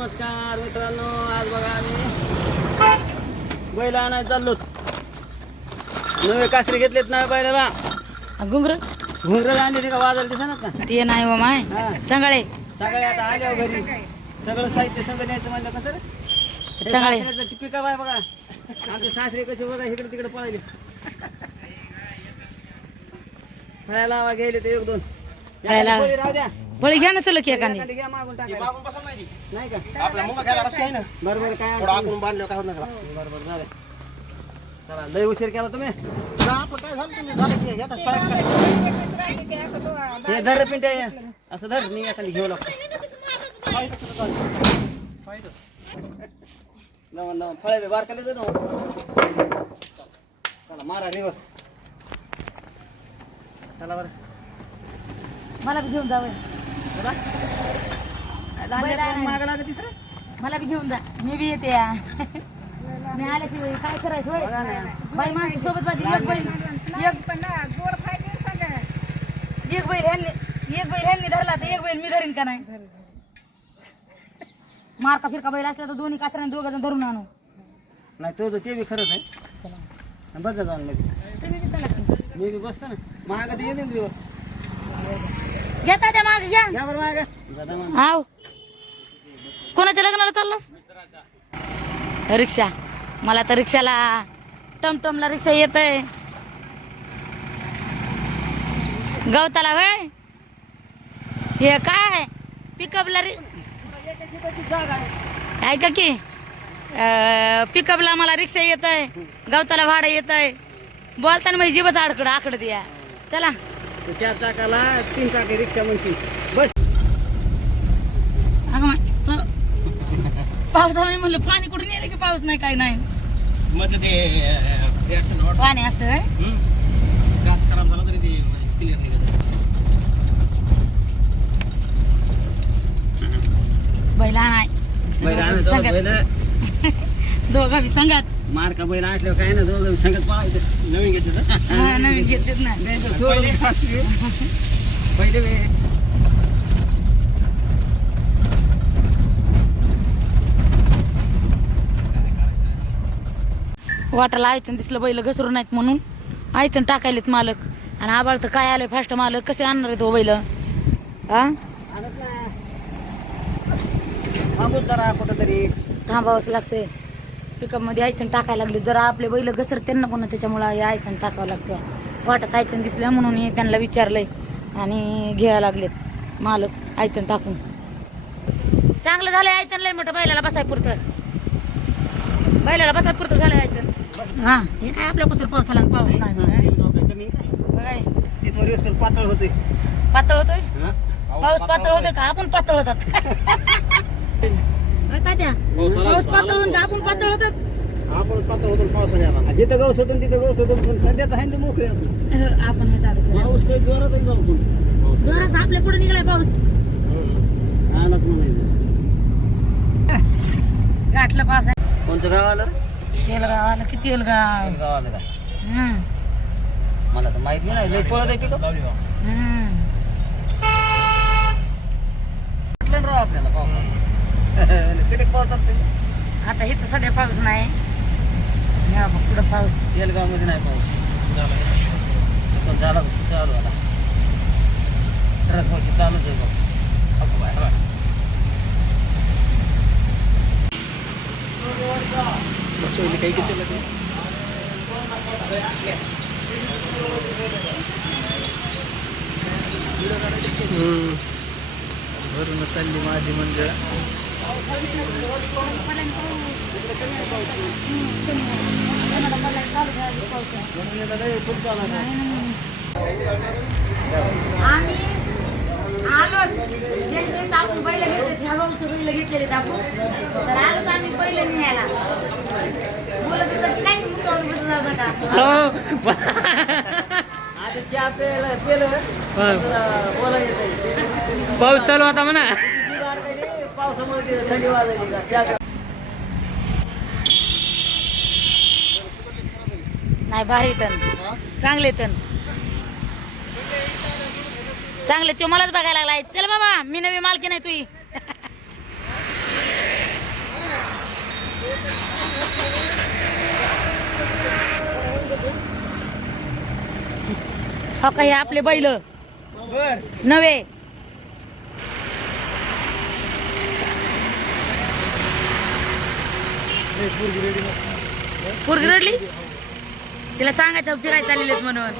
नमस्कार मित्रांनो आज बघा आम्ही बैल आणायला चाललो. नवे कासरे घेतलेत ना बैलाला. घुंगर? घुंगरं आणले ते का वाजायला दिसणार का? ते नाही हो. माय चांगळे. सगळे आता आल्यावर घरी. सगळं साहित्य संग न्यायचं म्हणलं कसं रे चांगलं आहे. सासऱ्याचं टिपिका बाय बघा? आमचे सासरे कसे बघा इकडे तिकडे पळायले फळ्या लावा गेले ते एक दोन. फळ्या लावा. एखादी राहू द्या. बळी घ्या नसेल की एखादी एखादी घ्या मागून टाका मागून नाही नाही का? घ्यायला रस्सी आहे ना. बरोबर काय थोडं अडचण आपण बांधलं काय होत नाही नाही. बरोबर झालं चला लय उशीर केला तुम्ही. त्याला. आपलं काय झालं तुम्ही? झालं की येतात पळत काय? हे धर पिंट असं धर मी एखादी घेऊ लागतो. नवन नवन फळे बारकाले जातो चला मारा रिवर्स चला बरं. मला बी घेऊन जा वय. चला मागा तिसरं? मला बी घेऊन जा. मी बी येते या. मी आल्याशिवाय काय करायचं होय? बाई माणसं सोबत पाहिजे एक बैल एक एक बैल ह्यांनी एक बैल ह्यांनी धरला तर एक बैल मी धरीन का नाही? मारका फिरका बैल असला तर दोन्ही कात्र्याने दोघं जण धरून आणू. नाही तो ते बी खरंच आहे. बस जाऊन तुम्ही बी चला की. मी बी बसतो ना. मागा ते येईल दिवस. घेता त्या माग घ्या. बरं मागा. मग कोणाच्या लग्नाला चाललास? रिक्षा. मला तर रिक्षाला टमटमला रिक्षा येत आहे गवताला होय? हे काय? पिकअपला रि ऐका की. पिकअपला मला रिक्षा येत आहे गवताला भाडं येत आहे बोलताना माझी जीवच आडकडं आकडं द्या. चला. चार चाकाला तीन चाकी रिक्षा म्हणची बस. अगं पा- पावसामध्ये म्हणलं पाणी कुठून येलं की पाऊस नाही काय नाही. मध्ये ते रिॲक्शन पाणी असतं होय? गाच खराब झाला तरी ते क्लिअर निघत बैला नाही बैल आणायचं सांगा. बैल. दोघं बी संघात मार्का बैल असल्यावर काय ना दोघं संगत पळायचं. नवीन घेते ना? हा, नवीन घेतलेत ना. पहिले वाटाला आयचन दिसलं बैल घसरून नाहीत म्हणून. आयचन टाकायलेत मालक. आणि आबाळ तर काय आलंय फास्ट मालक. कसे आणणार आहेत हो बैल? हा थांबून जरा कुठं तरी थांबावंच लागतंय. पिकअपमध्ये आयचन टाकायला लागले. जरा आपले बैल घसरते ना पुन्हा त्याच्यामुळे हे टाकावं लागतं. वाटत आयचन दिसलं म्हणून हे त्यांना विचारलंय आणि घ्यायला लागलेत. मालक आयचन टाकून. चांगलं झालंय आयचन लय मोठं बैलाला बसाय पुरतं. बैलाला बसाय पुरतं झालंय आयचन हा हे काय आपल्या कुसर पाऊस झाला आणि पाऊस नाही. पातळ होते पातळ होतोय? पाऊस पातळ होतोय का? आपण पातळ होतात? पाऊस पातळ होऊन का आपण पातळ होतात. आपण पात्र होतो पावसाने आला. जिथं गवस होतं तिथं गवस होतं पण सध्या तर आहे मोकळे आपण आपण हे दादा सगळं. पाऊस काही जोरात जाऊ पण जोराचा आपल्या पुढे निघलाय पाऊस. आणत म्हणायचं. गाठलं पाऊस कोणचं गाव आलं तेलगाव आलं किती तेलगाव. गाव आलं का? हम्म. मला तर माहीत नाही लय पळत आहे की का हम्म. म्हटलं ना राव आपल्याला पावसाळा? किती पळतात ते. आता इथं सध्या पाऊस नाही. या बघ, पुढं पाऊस. येलगावमध्ये नाही पाऊस. पण झाला चालू आला ट्रक वरती चालूच आहे बघ. अगं बाय, बसवली काही किती लागली भरून चालली माझी मंडळ. आम्ही आलो आपण बैल घेतले ह्या भाऊचे बैल घेतलेले आपण तर आलो तर आम्ही बैल न्यायला बोलत होतं काय मुद्दावर आता पाऊस चालू होता म्हणा. नाही भारी तन चांगले तन चांगले तू मलाच बघायला लागलाय चल बाबा मी नवी मालकी नाही तुई हो काही आपले बैल? नवे. पोरगी रडली? तिला सांगायचं फिरायला चाललेलेच म्हणून.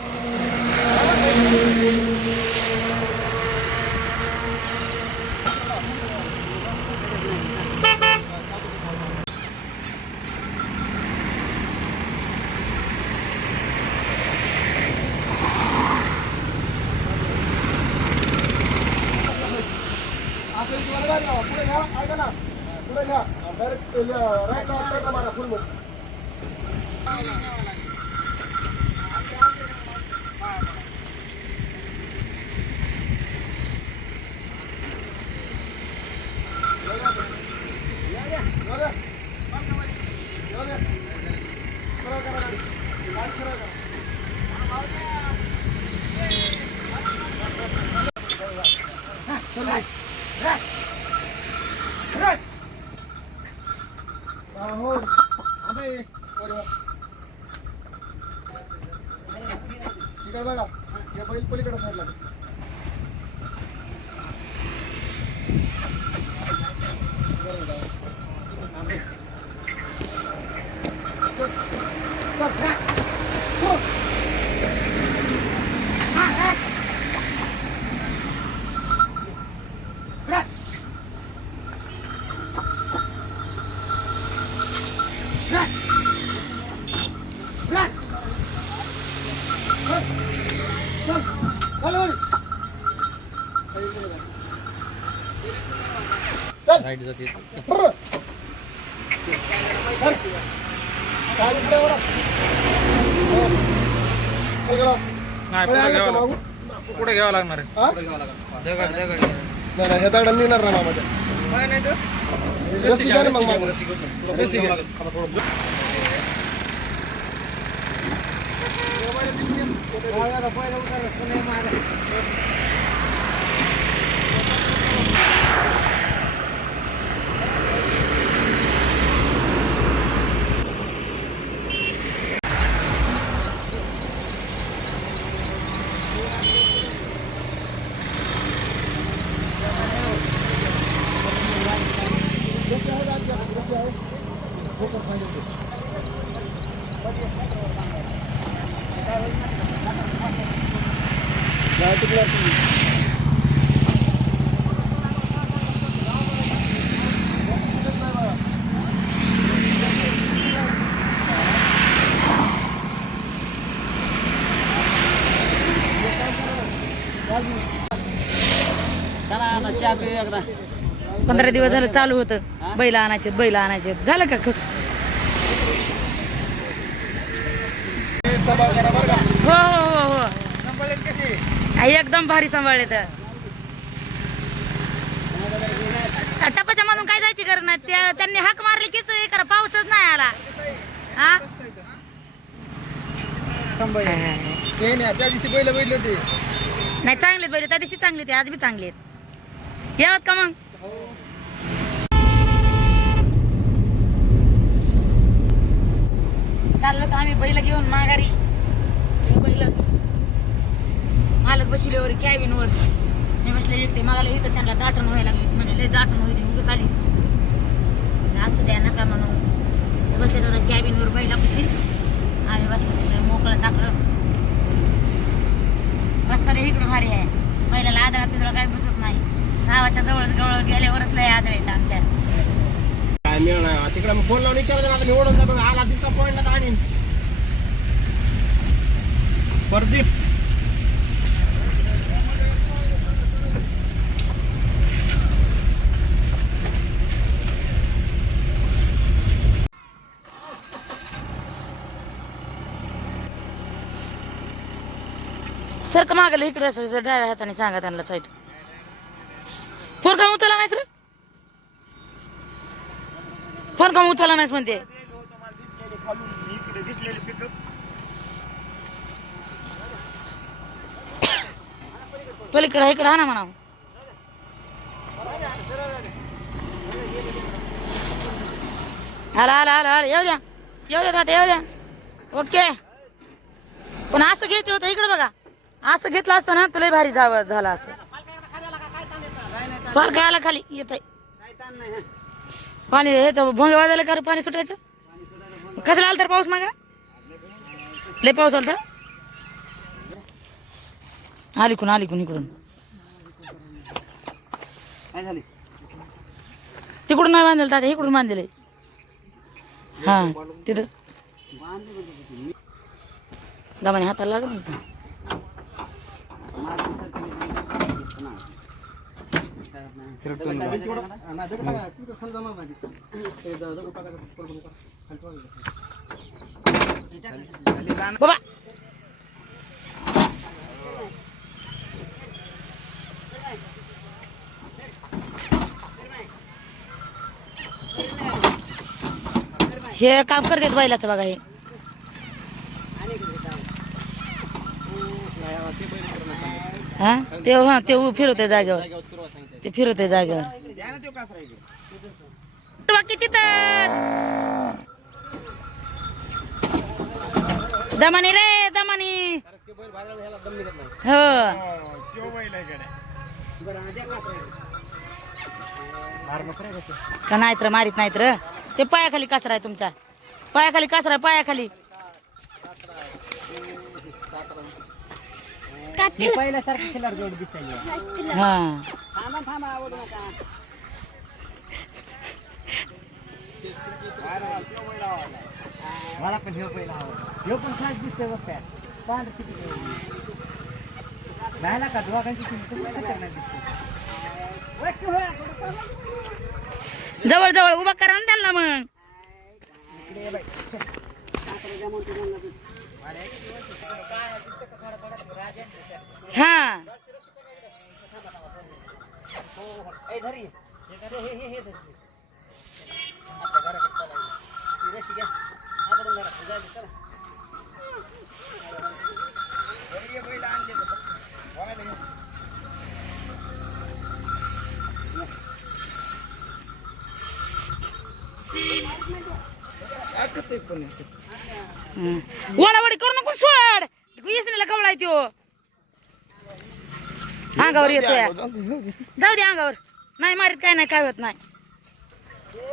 राईट जाते. नाही पुढे घ्यावं लागणार पुढे घ्यावं लागणार आहे. पुढे घ्यावं लागणार दगड दगड. नाही हे दगड निघणार ना रस्सी घ्या मग मामा. रस्सी पंधरा दिवस झालं चालू होतं. बैल आणायचे बैल आणायचे झालं का खुश? हो हो हो. हो एकदम भारी सांभाळले तर. टपाच्या मधून काय जायची गरज नाही. त्या- त्यांनी हाक मारली कीच हे करा पाऊसच नाही आला. हा? त्या दिवशी बैल बैल होते. नाही चांगलेत बैल त्या दिवशी चांगली ते आज बी चांगले आहेत. यावत का मग? चाललो तर आम्ही बैल घेऊन माघारी. बैल. मालक बसल्यावर कॅबिन वर. मी बसले एकटे मागायला इथं त्यांना दाटण व्हायला लागली. म्हणजे लय दाटण होईल उगं चालीस. असू द्या नका म्हणून बसले तर कॅबिन वर बैलापाशी. आम्ही बसलो मोकळं चाकळं रस्ता रे इकडे भारी आहे. पहिल्याला आदळा पिदळा काय बसत नाही. गावाच्या जवळ जवळ गेल्यावरच लय आदळ येतं आमच्या. काय मिळणार? तिकडे मग फोन लावून विचारलं आता मी ओढून बघा आला दिसला पॉईंट आता आणीन. प्रदीप. सर का मागलं इकडे सर डाव्या हाताने सांगा त्यांना साईड फोन का उचला नाही सर फोन का उचला नाहीस म्हणते? पलीकडे इकडे हा ना म्हणा आला आला आला आला. येऊ द्या. येऊ द्या दादा येऊ द्या. ओके. पण असं घ्यायचं होतं इकडे बघा. असं घेतलं असतं ना तर लय भारी जावं झालं असतं. फार काय आला खाली येत पाणी ह्याचं भोंगे वाजायला का पाणी सुटायचं? कसं आलं तर पाऊस मागा? लय पाऊस आलता? आलिकून आलिकून इकडून. काय झाली? तिकडून नाही बांधलेलं तात्या इकडून बांधलेलं हा तिथं. दमाने हाताला लागलं ना बाबा. हे काम करतात बैलाचं बघा हे. हा? ते हा ते फिरवते जागेवर. ते फिरवते जागेवर. दमानी रे दमानी. हो. का नाहीत र मारीत नाहीत ते पायाखाली कचरा आहे तुमच्या. पायाखाली कचरा पायाखाली. पायाखाली पहिल्यासारखं खिलार जोड दिसायला हा. थांबा थांबा आवडू नका. मला पण ह्यो पहिला आवडला ह्यो पण खास दिसतोय बघ पांढर किती नाही का? दोघांची किती खतरनाक दिसते जवळ जवळ उभा करा ना त्यांना मग. चला. बैलं आणले घे. वडावडी करू नको सोड दिसण्याला कवळा त्यो. अंगावर येतोय. जाऊ दे अंगावर. नाही मारीत काय नाही काय होत नाही.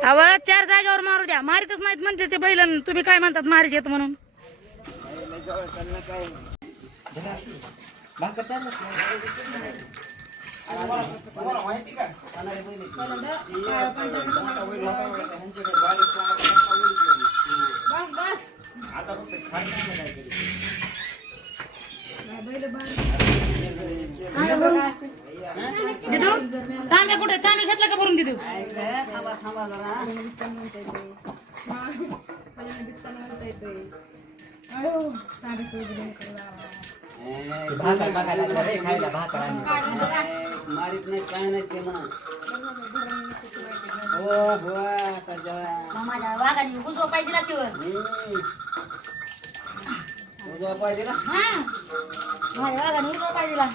अव चार जागेवर मारू द्या. मारीतच नाहीत म्हणजे ते बैल तुम्ही काय म्हणतात मारीत येत म्हणून भाकर चाललंच नाही. दिदू तांब्या कुठे तांबे घेतला का भरून दिदू ऐकलं? थांबा थांबा जरा भाकर बघायला खायला भाकर आणली. मारीत नाही काय नाही ते म्हणा हो बुवा सध्या माझ्या वाघाने उजवा पाय दिला किंवा उजवा पाय दिला हा माझ्या वाघाने उजवा पाय दिला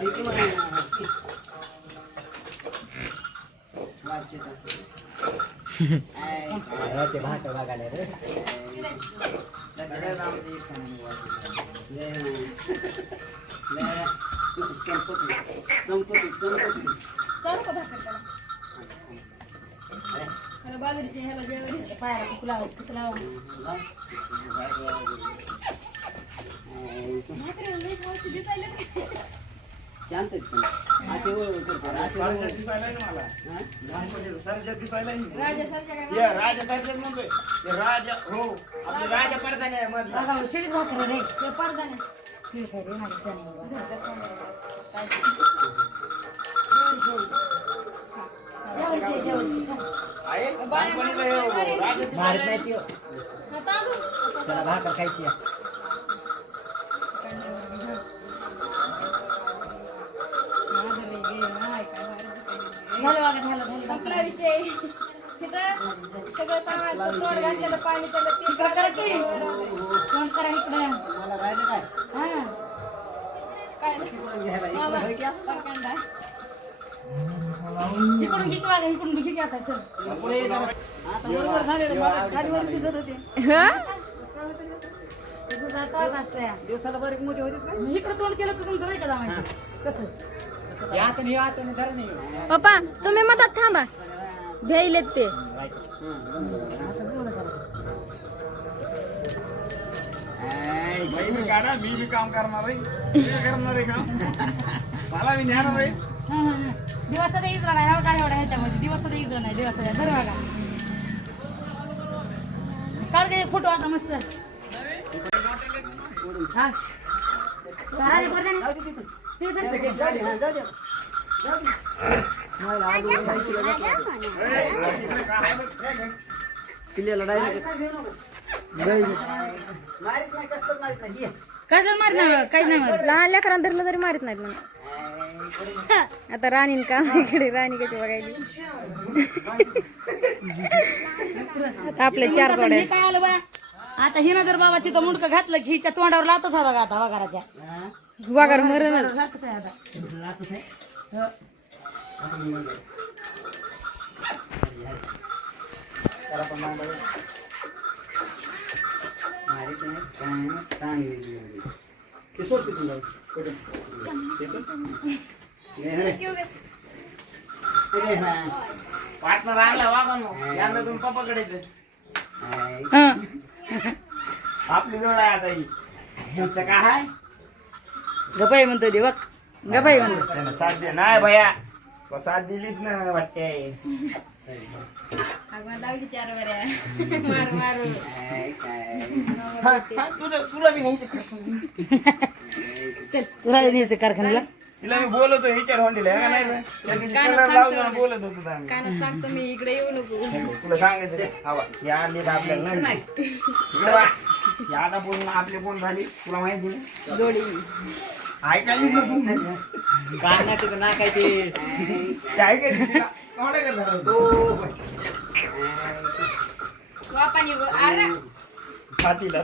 किती म्हणा ते भाकर बघायला रे संपत्ती संपत्ती पायाला कुकू लावायचं कसं लावायचं शांत आहेत पण. असे वळ वळ करतात, असे वळ वळ. बघा, शिळीच भाकर आहे रे. शिळीच आहे रे माझ्या सोन्याला. जेवायची आहे, जेवायची. मारत नाही त्यो. त्याला भाकर खायची आहे. संपला विषय सगळं सामान तोड घातलेलं पाणी त्याला ते इकडं करा? हा. काय? इकडून घे. की बघा, इकडून घे की आता, चल. बरोबर झाले रे, मला खालीवर दिसत होते. हा. दिवसाला बारीक मोठी होती इकडं तोंड केलं तर तुमचं नाही का कसं? पप्पा तुम्ही मधात थांबा. घ्यायलेत ते. मी बी काम करणार आहे. मी करणार आहे काम. मला मी नेणार आहे. दिवसाचा हो काय एवढा ह्याच्यामध्ये दिवसाचा दिवसाचा धर बघा काढ काय फोटो आता मस्त हा. किल्ल्याला डायरेक्ट कशाला मार नाही काही नाही मार लहान लेकरांना धरलं तरी मारित नाहीत म्हणा आता राणीन का इकडे राणी कशी बघायची? आता आपले चार बा आता हिनं जर बाबा तिथं मुंडकं घातलं की हिच्या तोंडावर लातच हा बघा आता वगाराच्या. वाघार मरणच. लातच आहे आता हो. पार्टनर आणला वागा यंदा तुम्ही पप्पाकडे येते. हा. आपली जोड आहे आता ही ह्यांचं काय आहे गपाई म्हणतो दे बघ गपाई म्हणतो त्यानं साथ दे नाही भैया साथ दिलीच ना वाटते. हा, हा, तुझं- तुला नाही चल तुला न्यायचं कारखान्याला? तिला मी बोलतो विचार होंडीला का नाही बे? त्या दिवशी कलर लावताना बोलत होतो आम्ही. कानात सांगतो मी इकडे येऊ नको. तुला सांगायचं रे हवा या आली तर आपल्याला नाही. इकडे बा. या आता बोलून आपले फोन झाली. तुला माहिती नाही जोडी. ऐकायला काय नाही तिथं ना काय ते. काय काय अरे. छातीला